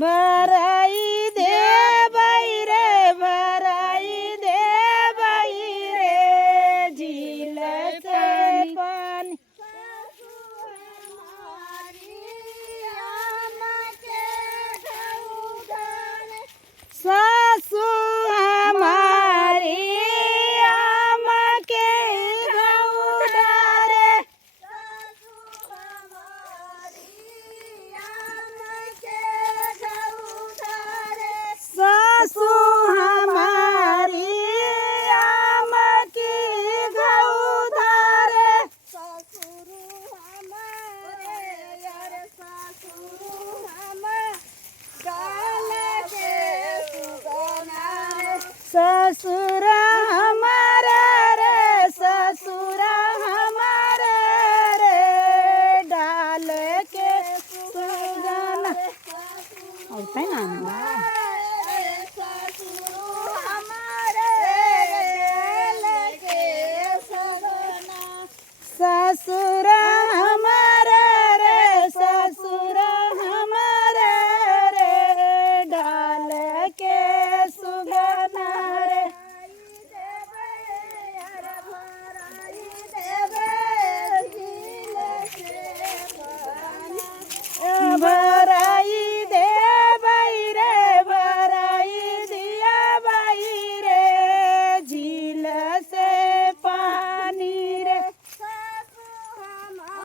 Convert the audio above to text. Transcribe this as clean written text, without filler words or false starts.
भराई दे बाई रे भराई दे बाई रे झीलचं पाणी सासू हमारी आम के गौडारे सासू हमारी आम की गौधारे ससुर